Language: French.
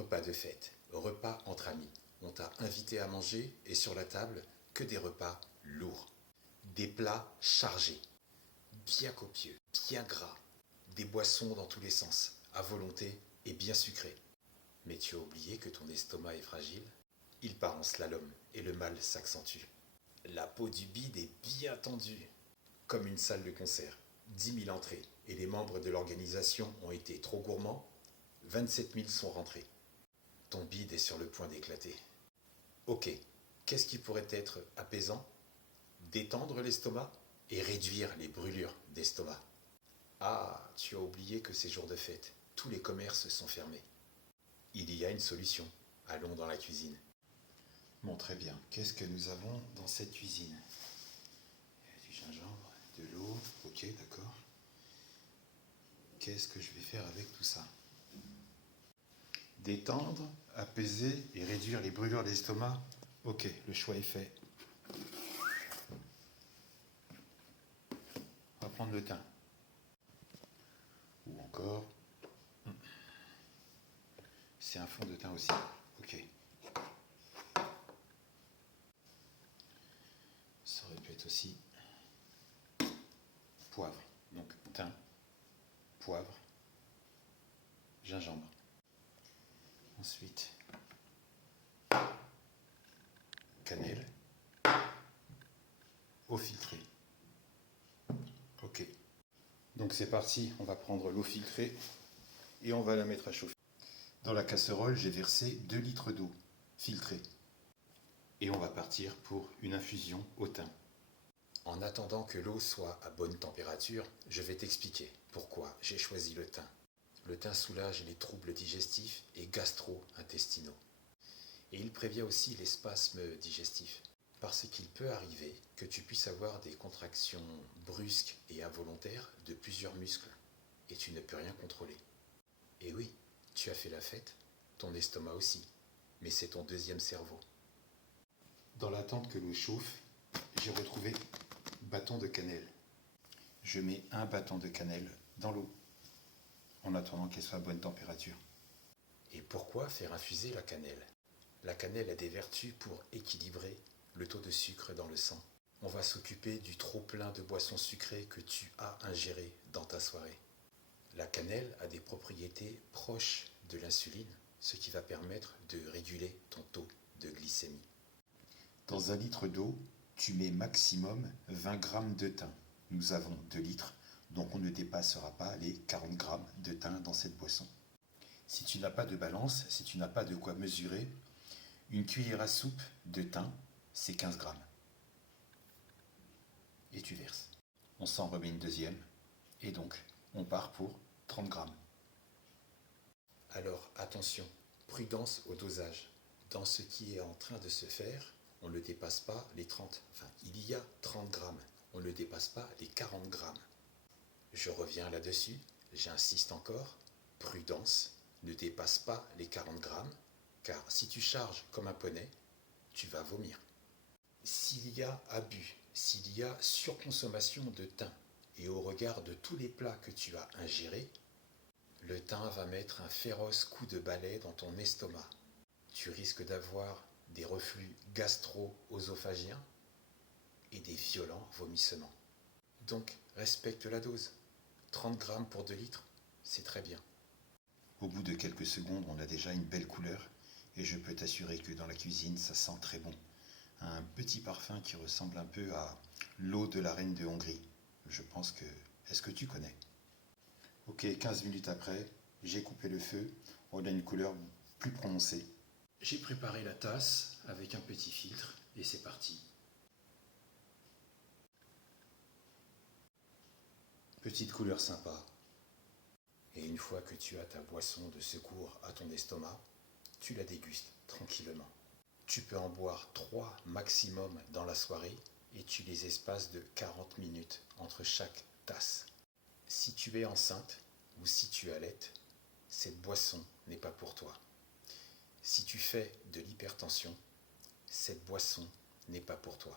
Repas de fête, repas entre amis. On t'a invité à manger et sur la table, que des repas lourds. Des plats chargés, bien copieux, bien gras. Des boissons dans tous les sens, à volonté et bien sucrées. Mais tu as oublié que ton estomac est fragile. Il part en slalom et le mal s'accentue. La peau du bide est bien tendue, comme une salle de concert. 10 000 entrées et les membres de l'organisation ont été trop gourmands. 27 000 sont rentrés. Ton bide est sur le point d'éclater. Ok, qu'est-ce qui pourrait être apaisant? Détendre l'estomac et réduire les brûlures d'estomac. Ah, tu as oublié que c'est jour de fête. Tous les commerces sont fermés. Il y a une solution. Allons dans la cuisine. Bon, très bien. Qu'est-ce que nous avons dans cette cuisine? Il y a du gingembre, de l'eau. Ok, d'accord. Qu'est-ce que je vais faire avec tout ça? Détendre, apaiser et réduire les brûlures d'estomac. Ok, le choix est fait. On va prendre le thym. Ou encore, c'est un fond de thym aussi. Ok. Ça aurait pu être aussi poivre. Donc thym, poivre, gingembre. Ensuite, cannelle, eau filtrée. Ok. Donc c'est parti, on va prendre l'eau filtrée et on va la mettre à chauffer. Dans la casserole, j'ai versé 2 litres d'eau filtrée. Et on va partir pour une infusion au thym. En attendant que l'eau soit à bonne température, je vais t'expliquer pourquoi j'ai choisi le thym. Le thym soulage les troubles digestifs et gastro-intestinaux. Et il prévient aussi les spasmes digestifs. Parce qu'il peut arriver que tu puisses avoir des contractions brusques et involontaires de plusieurs muscles. Et tu ne peux rien contrôler. Et oui, tu as fait la fête, ton estomac aussi. Mais c'est ton deuxième cerveau. Dans l'attente que l'eau chauffe, j'ai retrouvé bâton de cannelle. Je mets un bâton de cannelle dans l'eau, en attendant qu'elle soit à bonne température. Et pourquoi faire infuser la cannelle? La cannelle a des vertus pour équilibrer le taux de sucre dans le sang. On va s'occuper du trop-plein de boissons sucrées que tu as ingérées dans ta soirée. La cannelle a des propriétés proches de l'insuline, ce qui va permettre de réguler ton taux de glycémie. Dans 1 litre d'eau, tu mets maximum 20 g de thym. Nous avons 2 litres, donc on ne dépassera pas les 40 g de thym dans cette boisson. Si tu n'as pas de balance, si tu n'as pas de quoi mesurer, une cuillère à soupe de thym, c'est 15 g. Et tu verses. On s'en remet une deuxième, et donc on part pour 30 g. Alors attention, prudence au dosage. Dans ce qui est en train de se faire, on ne dépasse pas les 30. Enfin, il y a 30 g. On ne dépasse pas les 40 g. Je reviens là-dessus, j'insiste encore. Prudence, ne dépasse pas les 40 g, car si tu charges comme un poney, tu vas vomir. S'il y a abus, s'il y a surconsommation de thym, et au regard de tous les plats que tu as ingérés, le thym va mettre un féroce coup de balai dans ton estomac. Tu risques d'avoir des reflux gastro-œsophagiens et des violents vomissements. Donc, respecte la dose. 30 g pour 2 litres, c'est très bien. Au bout de quelques secondes, on a déjà une belle couleur et je peux t'assurer que dans la cuisine, ça sent très bon. Un petit parfum qui ressemble un peu à l'eau de la reine de Hongrie. Je pense que... Est-ce que tu connais? Ok, 15 minutes après, j'ai coupé le feu. On a une couleur plus prononcée. J'ai préparé la tasse avec un petit filtre et c'est parti. Petite couleur sympa. Et une fois que tu as ta boisson de secours à ton estomac, tu la dégustes tranquillement. Tu peux en boire 3 maximum dans la soirée et tu les espaces de 40 minutes entre chaque tasse. Si tu es enceinte ou si tu allaites, cette boisson n'est pas pour toi. Si tu fais de l'hypertension, cette boisson n'est pas pour toi.